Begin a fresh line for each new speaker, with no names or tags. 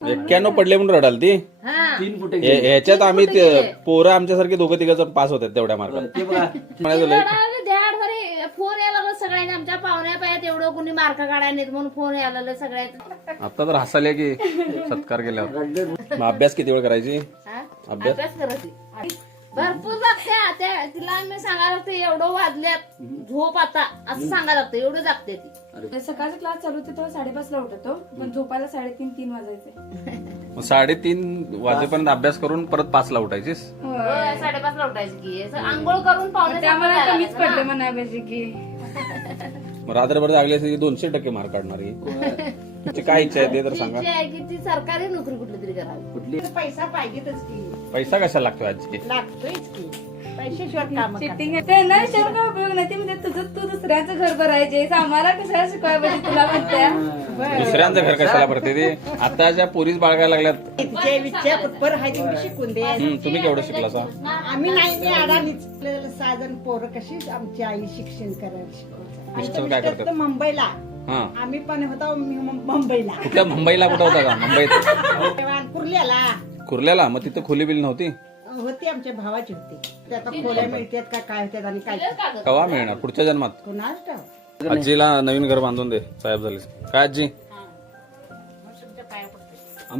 91 पडले म्हणून रडाल ती.
हा
3 फुटे
ह्याच्यात आम्ही पोरं आमच्यासारखे 2-3 पास होतात तेवढ्या मार्गात.
ते बघा
म्हणायचं लय.
फोन यायला लागला सगळ्यांना आमच्या पाहुण्या पायात एवढं कुणी मार्क काढायला नाहीत म्हणून फोन यायला लागला सगळ्यात.
आता तर हसाले की सत्कार केल्यावर. मग अभ्यास किती वेळ करायची?
हा?
अभ्यास?
अभ्यास करत होती. भरपूर जागते तिला मी सांगायला लागते एवढं वाजल्यात झोप आता असं सांगायला लागतं एवढं जागते ती.
सकाळचा क्लास चालू होते तेव्हा 5:30 ला उठतो पण झोपायला 3:30 वाजायचे.
मग 3:30 वाजेपर्यंत अभ्यास करून परत 5 ला उठायचीस?
5:30 ला उठायची की असं आंघोळ करून पाहुणे
त्यामुळे कमीच पडले म्हणाय पाहिजे की.
मग रात्रभर जागले असते 200% मार्क काढणार आहे. तुमची काय इच्छा आहे ते तर सांगा.
आहे की ती सरकारी नोकरी कुठली तरी करावी.
कुठली
पैसा पाहिजेतच की
पैसा कशाला लागतो आजची?
लागतोयच की पैशाशिवाय काम
चिटिंग त्यांना विचारून काय उपयोग नाही. ते म्हणजे तुझं तू दुसऱ्याचं घर भरायचे आम्हाला कशाला शिकवाय पाहिजे तुला म्हणत्या.
दुसऱ्यांचं घर कशाला भरते ते? आता ज्या पोरीस बाळगायला लागल्यात.
तिचे विचार कुठपर आहे तेवढी शिकून दे.
तुम्ही केवढं शिकला सा?
आम्ही नाही अडाणीच. आपल्याला 6 जण पोरं कशी आमची आई शिक्षण करायला
मिस्टर
शिकवतात.
काय
मिस्टर
करतात?
तर मुंबईला
हा.
आम्ही पण होतो मुंबईला
कुठल्या मुंबईला कुठं होता का? मुंबईत
तेव्हा कुर्ल्याला
कुर्ल्याला. मग तिथं खोली बिल नव्हती?
होती आमच्या भावाची होती. ते आता खोल्या मिळतात का काय होत्यात आणि काय
कवा मिळणार? पुढच्या जन्मात.
कोणाच ठाऊक.
आजीला नवीन घर बांधून दे साहेब झाले. काय आजी